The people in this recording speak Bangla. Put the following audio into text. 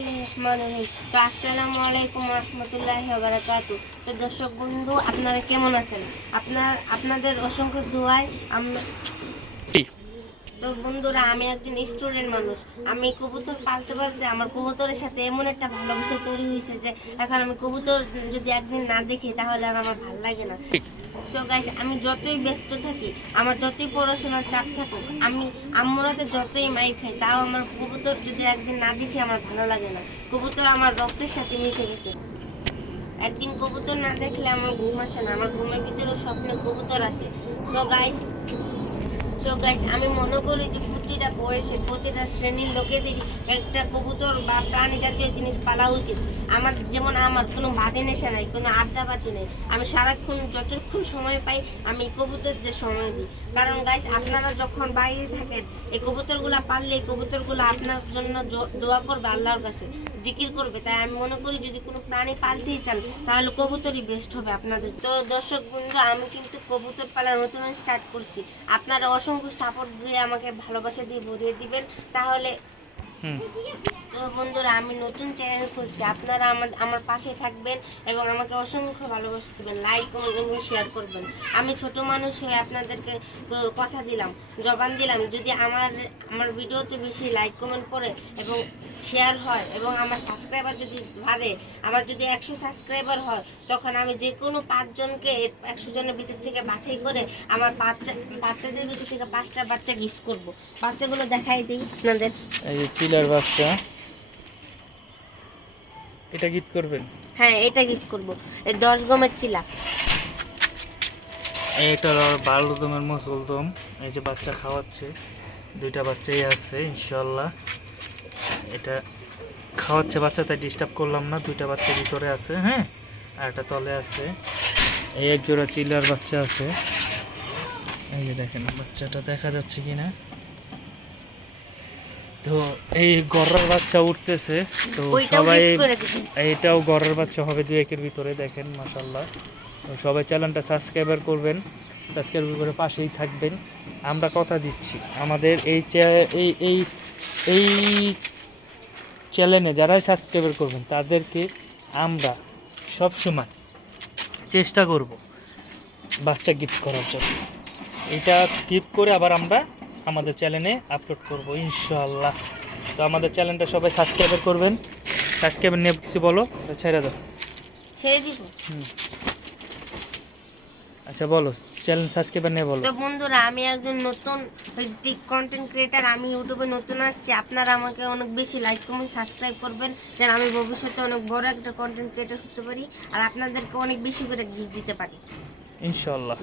তো আসসালামু আলাইকুম রহমতুল্লাহি ওয়া বারাকাতুহু। তো দর্শক বন্ধু, আপনারা কেমন আছেন? আপনাদের অসংখ্য দোয়ায় তো বন্ধুরা, আমি একজন স্টুডেন্ট মানুষ। আমি কবুতর পালতে পালতে আমার কবুতরের সাথে এমন একটা ভালোবাসা তৈরি হয়েছে যে এখন আমি কবুতর যদি একদিন না দেখি তাহলে আর আমার ভালো লাগে না। সো গাইস, আমি যতই ব্যস্ত থাকি, আমার যতই পড়াশোনার চাপ থাকুক, আমি আম্মুরাতে যতই মাইর খাই, তাও আমার কবুতর যদি একদিন না দেখি আমার ভালো লাগে না। কবুতর আমার রক্তের সাথে মিশে গেছে। একদিন কবুতর না দেখলে আমার ঘুম আসে না, আমার ঘুমের ভিতরেও স্বপ্নে কবুতর আসে। সো গাইস, আমি মনে করি যে প্রতিটা বয়সে প্রতিটা শ্রেণীর লোকেদেরই একটা কবুতর বা প্রাণী জাতীয় জিনিস পালা উচিত। আমার কোনো বাজে নেশা নাই, কোনো আড্ডাবাজি নেই। আমি সারাক্ষণ যতক্ষণ সময় পাই আমি কবুতরদের সময় দিই। কারণ গাইস, আপনারা যখন বাইরে থাকেন, এই কবুতরগুলা পাললে এই কবুতরগুলো আপনার জন্য দোয়া করবে, আল্লাহর কাছে জিকির করবে। তাই আমি মনে করি যদি কোনো প্রাণী পালতেই চান তাহলে কবুতরই বেস্ট হবে আপনাদের। তো দর্শক বন্ধু, আমি কিন্তু কবুতর পালার নতুন স্টার্ট করছি। আপনারা অসংখ্য সাপোর্ট দিয়ে আমাকে ভালোবাসা দিয়ে ভরিয়ে দিবেন। তাহলে তো বন্ধুরা, আমি নতুন চ্যানেল খুলছি, আপনারা আমার পাশে থাকবেন এবং আমাকে অসংখ্য ভালোবাসা দেবেন, লাইক কমেন্ট এবং শেয়ার করবেন। আমি ছোট মানুষ হয়ে আপনাদেরকে কথা দিলাম, জবান দিলাম, যদি আমার ভিডিওতে বেশি লাইক কমেন্ট পড়ে এবং শেয়ার হয় এবং আমার সাবস্ক্রাইবার যদি বাড়ে, আমার যদি 100 সাবস্ক্রাইবার হয়, তখন আমি যে কোনো 5 জনকে 100 জনের ভিতর থেকে বাছাই করে আমার বাচ্চাদের ভিতর থেকে 5টা বাচ্চা গিফট করব। বাচ্চাগুলো দেখাই দিই আপনাদের। এই যে চিলার বাচ্চা, এটা গিফট করবেন? হ্যাঁ, এটা গিফট করব। এই 10 গমের চিলা। এটা বালুদমের মুসলদম। এই যে বাচ্চা খাওয়াচ্ছে, 2টা বাচ্চাই আছে ইনশাল্লাহ। এটা খাওয়াচ্ছে বাচ্চা, তাই ডিস্টার্ব করলাম না। 2টা বাচ্চা ভিতরে আছে, হ্যাঁ, আর একটা তলে আছে। এই এক জোড়া চিলার বাচ্চা আছে। এই যে দেখেন বাচ্চাটা দেখা যাচ্ছে কিনা। তো এই গড়ার বাচ্চা উঠতেছে, তো সবাই এইটাও গড়ার বাচ্চা হবে 2-1 ভিতরে। দেখেন মাশাআল্লাহ। তো সবাই চ্যানেলটা সাবস্ক্রাইবার করবেন, সাবস্ক্রাইব করে পাশেই থাকবেন। আমরা কথা দিচ্ছি, আমাদের এই এই চ্যানেলে যারাই সাবস্ক্রাইবার করবেন তাদেরকে আমরা সব সময় চেষ্টা করব বাচ্চা গিফট করার জন্য। এটা গিফট করে আবার আমরা আমাদের চ্যানেলে আপলোড করব ইনশাআল্লাহ। তো আমাদের চ্যানেলটা সবাই সাবস্ক্রাইব করবেন। সাবস্ক্রাইবার নিয়ে কিছু বলো, ছেড়ে দাও। ছেড়ে দিব? আচ্ছা বলো, চ্যানেল সাবস্ক্রাইবার নিয়ে বলো। তো বন্ধুরা, আমি একজন নতুন কন্টেন্ট ক্রিয়েটার, আমি ইউটিউবে নতুন আসছি। আপনারা আমাকে অনেক বেশি লাইক কমেন্ট সাবস্ক্রাইব করবেন, যেন আমি ভবিষ্যতে অনেক বড় একটা কন্টেন্ট ক্রিয়েটার হতে পারি আর আপনাদেরকে অনেক বেশি করে গিফট দিতে পারি ইনশাআল্লাহ।